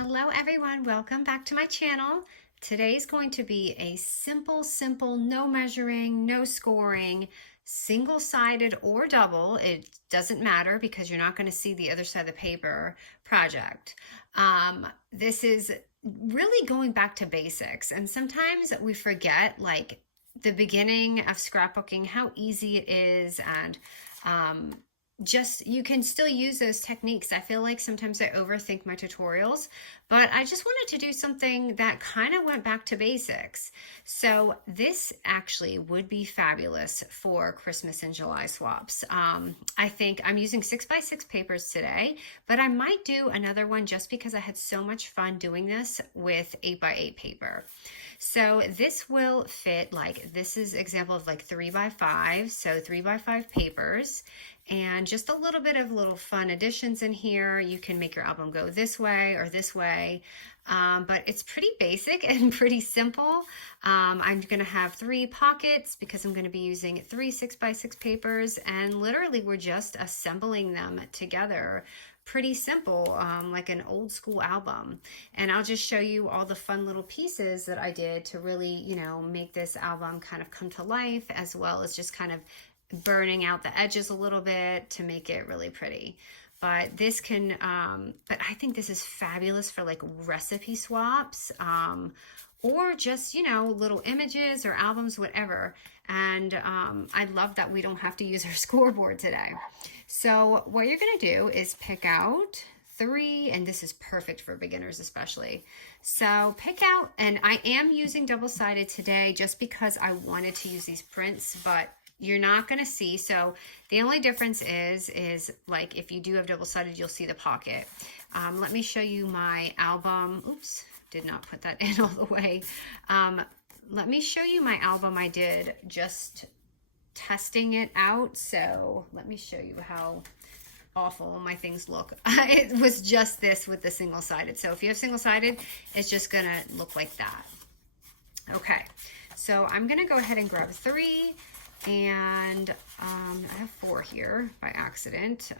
Hello everyone, welcome back to my channel. Today's going to be a simple, no measuring, no scoring, single-sided or double. It doesn't matter because you're not going to see the other side of the paper project. This is really going back to basics, and sometimes we forget like the beginning of scrapbooking, how easy it is, and just you can still use those techniques. I feel like sometimes I overthink my tutorials, but I just wanted to do something that kind of went back to basics. So this actually would be fabulous for Christmas and July swaps. I think I'm using 6x6 papers today, but I might do another one just because I had so much fun doing this with 8x8 paper. So this will fit, like, this is example of like 3x5, so 3x5 papers, and just a little bit of little fun additions in here. You can make your album go this way or this way, but it's pretty basic and pretty simple. I'm gonna have 3 pockets because I'm gonna be using 3 6x6 papers, and literally we're just assembling them together. Pretty simple, like an old school album. And I'll just show you all the fun little pieces that I did to really, you know, make this album kind of come to life, as well as just kind of burning out the edges a little bit to make it really pretty. But this can, but I think this is fabulous for like recipe swaps, or just, you know, little images or albums, whatever. And I love that we don't have to use our scoreboard today. So what you're gonna do is pick out 3, and this is perfect for beginners especially. So pick out, and I am using double-sided today just because I wanted to use these prints, but you're not gonna see. So the only difference is like if you do have double-sided, you'll see the pocket. Let me show you my album. Oops, did not put that in all the way. Let me show you my album I did just testing it out. So let me show you how awful my things look. It was just this with the single-sided. So if you have single-sided, it's just gonna look like that. Okay, so I'm gonna go ahead and grab 3, and I have 4 here by accident.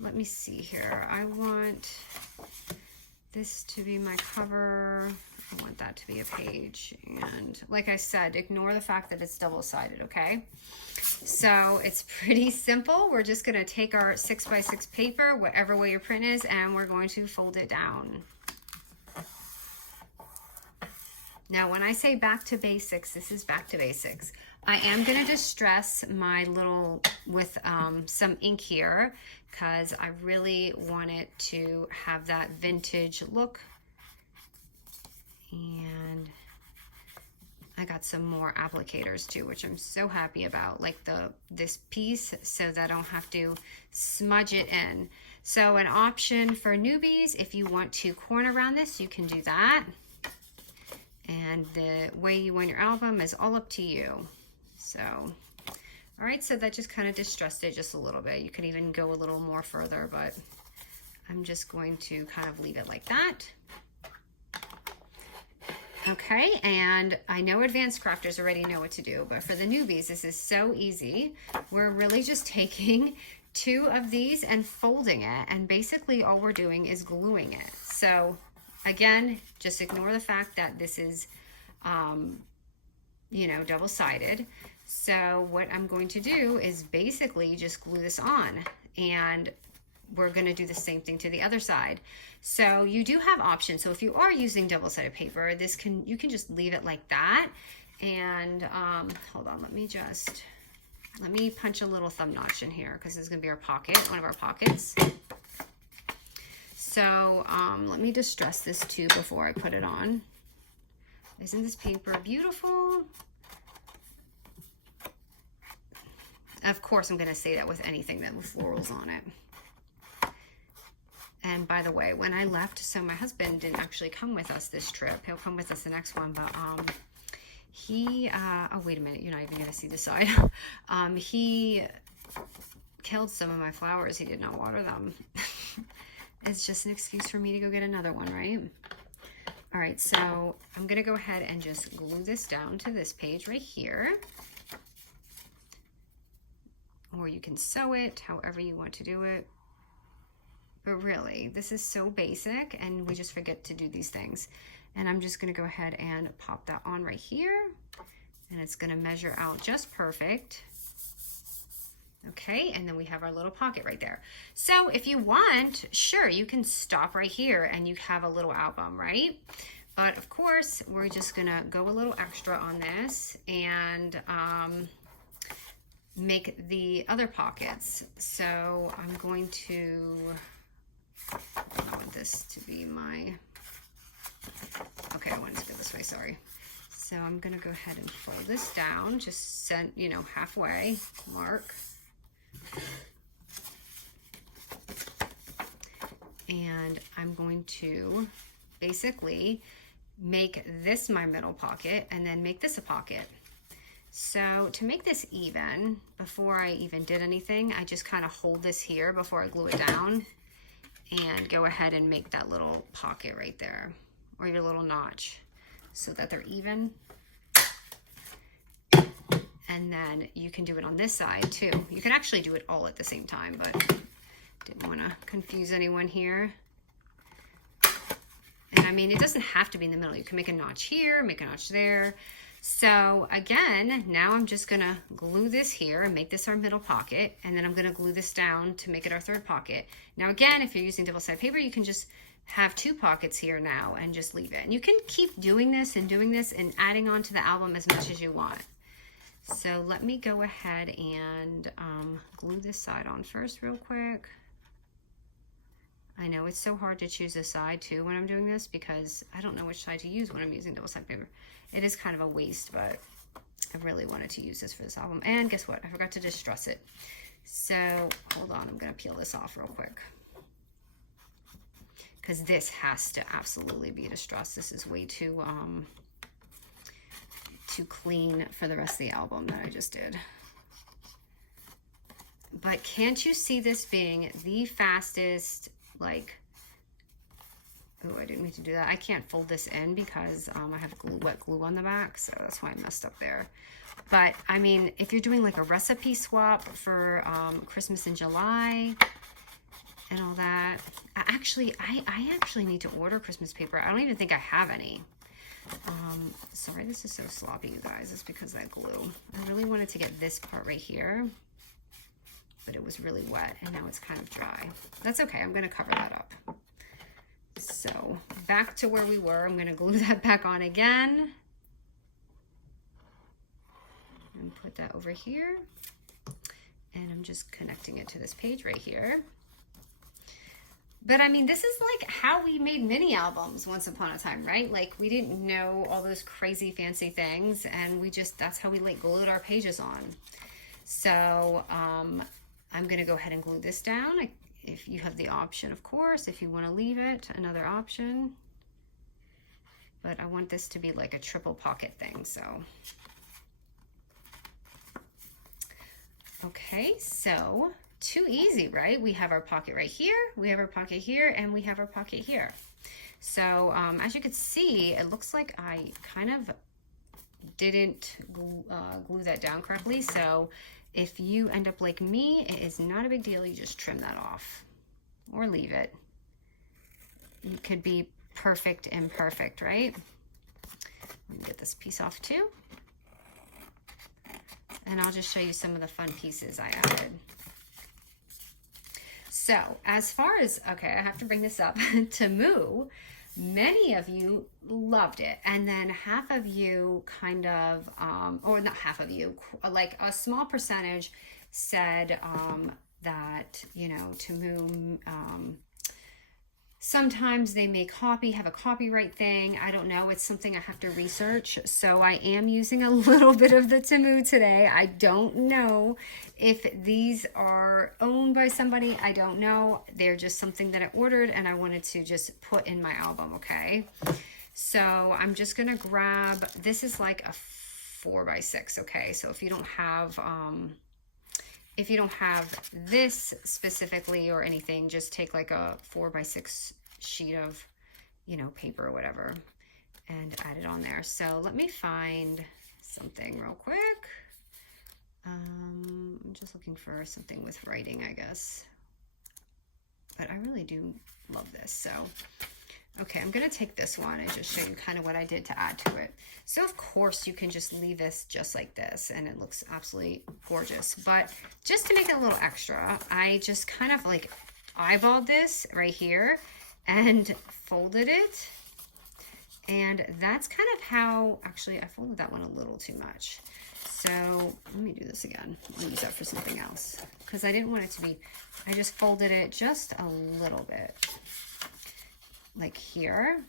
Let me see here. I want this to be my cover. I want that to be a page. And like I said, ignore the fact that it's double-sided, okay? So it's pretty simple. We're just gonna take our 6x6 paper, whatever way your print is, and we're going to fold it down. Now, when I say back to basics, this is back to basics. I am gonna distress my little with some ink here because I really want it to have that vintage look. And I got some more applicators too, which I'm so happy about, like this piece, so that I don't have to smudge it in. So an option for newbies, if you want to corner around this, you can do that. And the way you want your album is all up to you. So, all right, so that just kind of distressed it just a little bit. You could even go a little more further, but I'm just going to kind of leave it like that. Okay, and I know advanced crafters already know what to do, but for the newbies, this is so easy. We're really just taking 2 of these and folding it, and basically all we're doing is gluing it. So again, just ignore the fact that this is, you know, double-sided. So what I'm going to do is basically just glue this on, and we're going to do the same thing to the other side. So you do have options. So if you are using double-sided paper, you can just leave it like that. And hold on, let me punch a little thumb notch in here because this is going to be our pocket, one of our pockets. So let me distress this too before I put it on. Isn't this paper beautiful? Of course, I'm going to say that with anything that with florals on it. And by the way, when I left, so my husband didn't actually come with us this trip. He'll come with us the next one, but he, oh, wait a minute, you're not even gonna see the side. He killed some of my flowers. He did not water them. It's just an excuse for me to go get another one, right? All right, so I'm gonna go ahead and just glue this down to this page right here. Or you can sew it, however you want to do it. but really, this is so basic and we just forget to do these things. And I'm just gonna go ahead and pop that on right here, and it's gonna measure out just perfect. Okay, and then we have our little pocket right there. So if you want, sure, you can stop right here and you have a little album, right? But of course, we're just gonna go a little extra on this and make the other pockets. So I'm going to, I want this to be my, okay, I want it to go this way, sorry. So I'm gonna go ahead and fold this down, just send, you know, halfway mark. And I'm going to basically make this my middle pocket and then make this a pocket. So to make this even, before I even did anything, I just kind of hold this here before I glue it down and go ahead and make that little pocket right there, or your little notch, so that they're even. And then you can do it on this side too. You can actually do it all at the same time, but didn't want to confuse anyone here. And I mean, it doesn't have to be in the middle. You can make a notch here, make a notch there. So again, now I'm just gonna glue this here and make this our middle pocket, and then I'm gonna glue this down to make it our third pocket. Now again, if you're using double-sided paper, you can just have two pockets here now and just leave it. And you can keep doing this and adding on to the album as much as you want. So let me go ahead and glue this side on first real quick. I know it's so hard to choose a side too when I'm doing this, because I don't know which side to use when I'm using double-sided paper. It is kind of a waste, but I really wanted to use this for this album. And guess what? I forgot to distress it. So hold on, I'm gonna peel this off real quick, because this has to absolutely be distressed. This is way too clean for the rest of the album that I just did. But can't you see this being the fastest, like, oh, I didn't mean to do that. I can't fold this in because I have wet glue on the back, so that's why I messed up there. But I mean, if you're doing like a recipe swap for Christmas in July and all that, I actually need to order Christmas paper. I don't even think I have any. Sorry, this is so sloppy, you guys. It's because of that glue. I really wanted to get this part right here, but it was really wet, and now it's kind of dry. That's okay. I'm going to cover that up. So back to where we were. I'm going to glue that back on again and put that over here. And I'm just connecting it to this page right here. But I mean, this is like how we made mini albums once upon a time, right? Like, we didn't know all those crazy fancy things, and we just, that's how we like glued our pages on. So I'm gonna go ahead and glue this down. If you have the option, of course, if you want to leave it, another option. But I want this to be like a triple pocket thing, so. Okay, so too easy, right? We have our pocket right here, we have our pocket here, and we have our pocket here. So as you can see, it looks like I kind of didn't glue that down correctly. So if you end up like me, it is not a big deal. You just trim that off or leave it. You could be perfect imperfect, right? Let me get this piece off too. And I'll just show you some of the fun pieces I added. So as far as, okay, I have to bring this up, Temu, many of you loved it. And then half of you kind of, or not half of you, like a small percentage said that, you know, Temu, sometimes they may have a copyright thing. I don't know. It's something I have to research. So I am using a little bit of the Temu today. I don't know if these are owned by somebody. I don't know. They're just something that I ordered and I wanted to just put in my album, okay? So I'm just going to grab, this is like a 4x6, okay? So if you don't have this specifically or anything, just take like a 4x6 sheet of, you know, paper or whatever and add it on there. So let me find something real quick. I'm just looking for something with writing, I guess. but I really do love this. So, okay, I'm going to take this one and just show you kind of what I did to add to it. So, of course, you can just leave this just like this, and it looks absolutely gorgeous. But just to make it a little extra, I just kind of like eyeballed this right here and folded it. And that's kind of how, actually, I folded that one a little too much. So let me do this again. I'll use that for something else because I didn't want it to be, I just folded it just a little bit. Like here.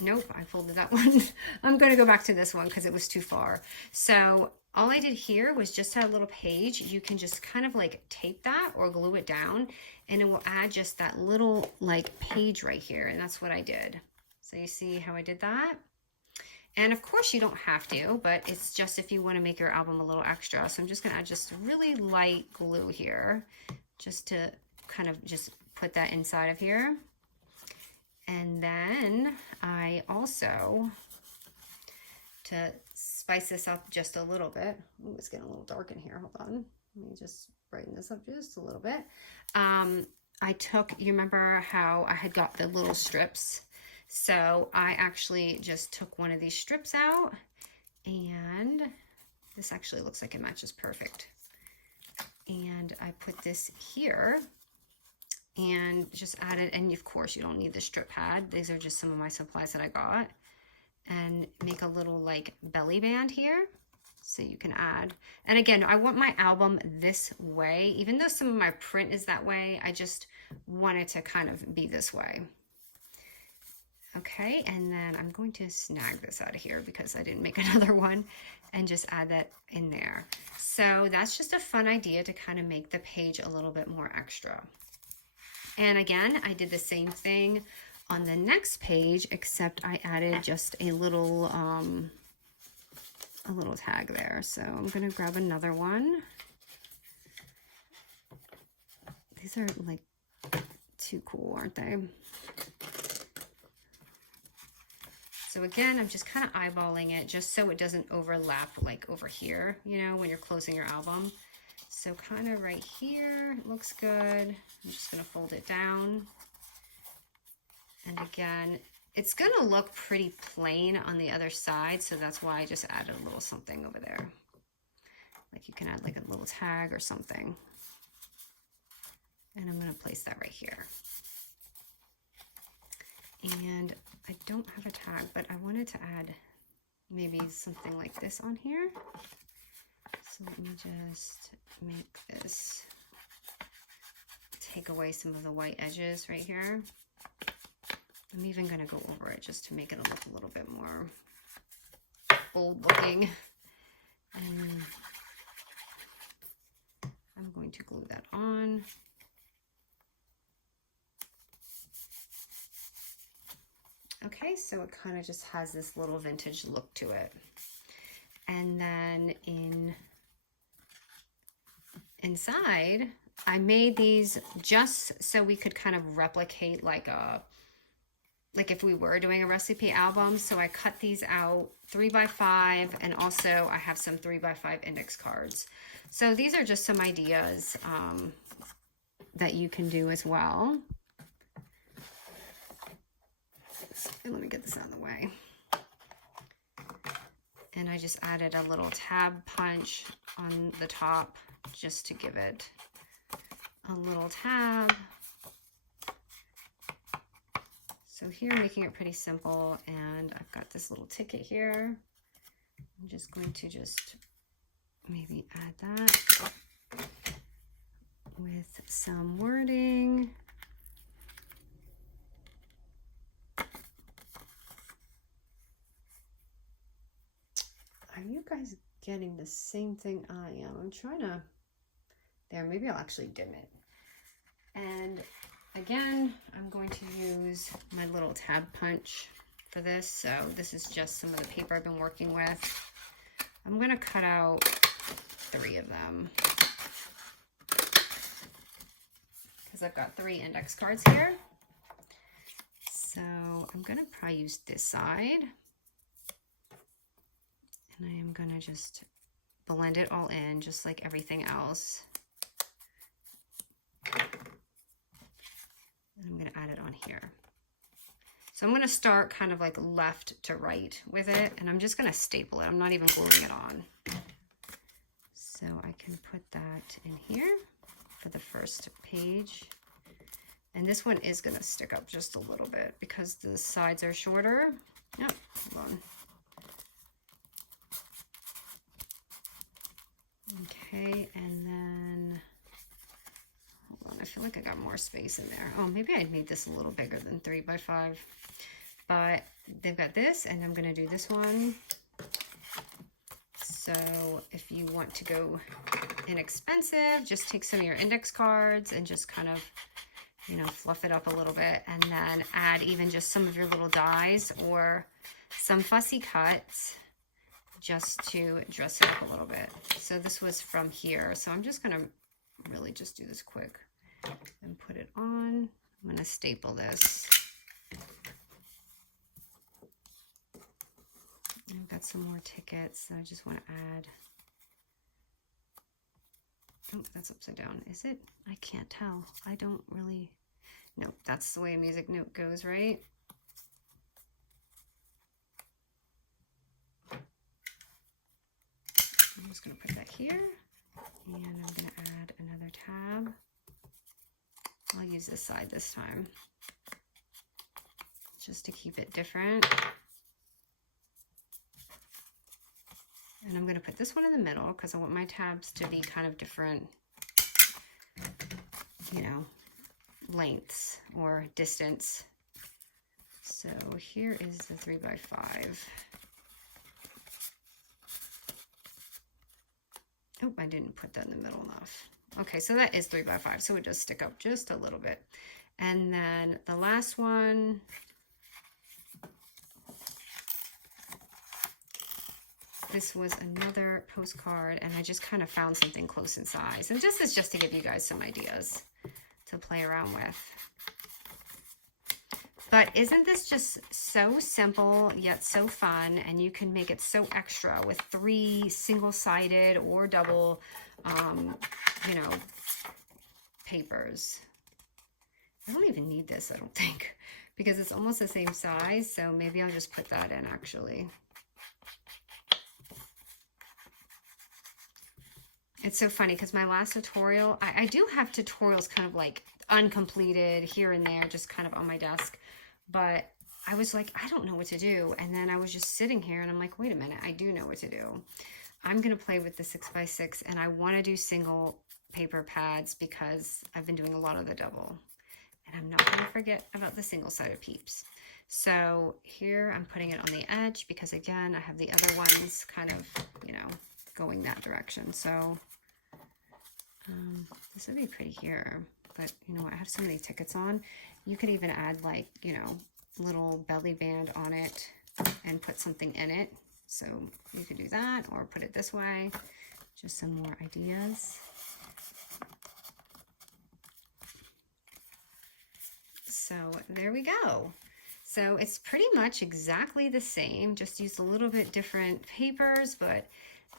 Nope, I folded that one. I'm going to go back to this one because it was too far. So all I did here was just add a little page. You can just kind of like tape that or glue it down, and it will add just that little like page right here. And that's what I did. So you see how I did that? And of course you don't have to, but it's just if you want to make your album a little extra. So I'm just going to add just really light glue here just to kind of just put that inside of here. And then I also, to spice this up just a little bit, ooh, it's getting a little dark in here, hold on. Let me just brighten this up just a little bit. I took, you remember how I had got the little strips? So I actually just took one of these strips out, and this actually looks like it matches perfect. And I put this here and just added, and of course you don't need the strip pad. These are just some of my supplies that I got. And make a little like belly band here. So you can add, and again, I want my album this way. Even though some of my print is that way, I just want it to kind of be this way. Okay, and then I'm going to snag this out of here because I didn't make another one, and just add that in there. So that's just a fun idea to kind of make the page a little bit more extra. And again, I did the same thing on the next page, except I added just a little tag there. So I'm gonna grab another one. These are like too cool, aren't they? So again, I'm just kind of eyeballing it just so it doesn't overlap like over here, you know, when you're closing your album. So kind of right here, it looks good. I'm just gonna fold it down. And again, it's gonna look pretty plain on the other side, so that's why I just added a little something over there. Like you can add like a little tag or something. And I'm gonna place that right here. And I don't have a tag, but I wanted to add maybe something like this on here. So let me just make this, take away some of the white edges right here. I'm even going to go over it just to make it look a little bit more old looking. And I'm going to glue that on. Okay, so it kind of just has this little vintage look to it. And then inside, I made these just so we could kind of replicate like if we were doing a recipe album. So I cut these out 3x5, and also I have some 3x5 index cards. So these are just some ideas that you can do as well. And let me get this out of the way. And I just added a little tab punch on the top just to give it a little tab. So here, making it pretty simple, and I've got this little ticket here. I'm just going to just maybe add that with some wording. Are you guys getting the same thing I am? I'm trying to, there, maybe I'll actually dim it. And again, I'm going to use my little tab punch for this. So this is just some of the paper I've been working with. I'm going to cut out 3 of them because I've got 3 index cards here. So I'm going to probably use this side. And I am going to just blend it all in just like everything else. And I'm going to add it on here. So I'm going to start kind of like left to right with it, and I'm just going to staple it. I'm not even gluing it on. So I can put that in here for the first page. And this one is going to stick up just a little bit because the sides are shorter. Yep, hold on. Okay, and then, hold on, I feel like I got more space in there. Oh, maybe I made this a little bigger than 3 by 5. But they've got this, and I'm going to do this one. So if you want to go inexpensive, just take some of your index cards and just kind of, you know, fluff it up a little bit, and then add even just some of your little dies or some fussy cuts just to dress it up a little bit. So this was from here. So I'm just going to really just do this quick and put it on. I'm going to staple this. I've got some more tickets that I just want to add. Oh, that's upside down. Is it? I can't tell. I don't really... Nope, that's the way a music note goes, right? I'm just going to put that here. And I'm going to add another tab. I'll use this side this time, just to keep it different. And I'm going to put this one in the middle because I want my tabs to be kind of different, you know, lengths or distance. So here is the 3 by 5. Oh, I didn't put that in the middle enough. Okay, so that is 3 by 5, so it does stick up just a little bit. And then the last one, this was another postcard, and I just kind of found something close in size. And this is just to give you guys some ideas to play around with. But isn't this just so simple yet so fun? And you can make it so extra with 3 single-sided or double, you know, papers. I don't even need this, I don't think, because it's almost the same size. So maybe I'll just put that in actually. It's so funny because my last tutorial, I do have tutorials kind of like uncompleted here and there, just kind of on my desk. But I was like, I don't know what to do. And then I was just sitting here and I'm like, wait a minute, I do know what to do. I'm going to play with the 6 by 6, and I want to do single paper pads because I've been doing a lot of the double. And I'm not going to forget about the single-sided peeps. So here I'm putting it on the edge because, again, I have the other ones kind of, you know, going that direction. So this would be pretty here. But, you know, I have so many tickets on. You could even add, like, you know, little belly band on it and put something in it. So you could do that or put it this way. Just some more ideas. So there we go. So it's pretty much exactly the same, just used a little bit different papers, but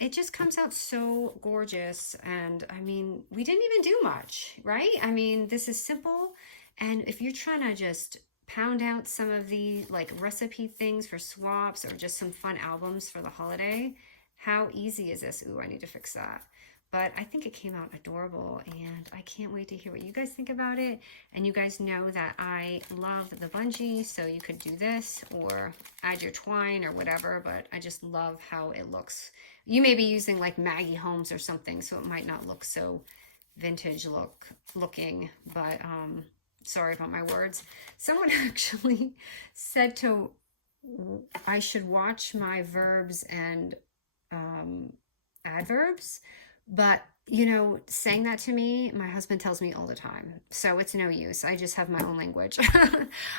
it just comes out so gorgeous. And I mean, we didn't even do much, right? I mean, this is simple. And if you're trying to just pound out some of the like recipe things for swaps or just some fun albums for the holiday, how easy is this? Ooh, I need to fix that. But I think it came out adorable, and I can't wait to hear what you guys think about it. And you guys know that I love the bungee, so you could do this or add your twine or whatever, but I just love how it looks. You may be using like Maggie Holmes or something, so it might not look so vintage looking, but sorry about my words. Someone actually said I should watch my verbs and adverbs. But, you know, saying that to me, my husband tells me all the time. So it's no use. I just have my own language.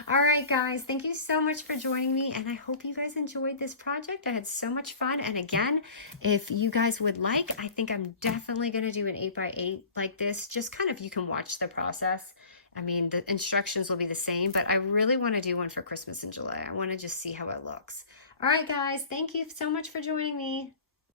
All right, guys. Thank you so much for joining me. And I hope you guys enjoyed this project. I had so much fun. And again, if you guys would like, I think I'm definitely going to do an 8 by 8 like this. Just kind of, you can watch the process. I mean, the instructions will be the same, but I really want to do one for Christmas in July. I want to just see how it looks. All right, guys. Thank you so much for joining me.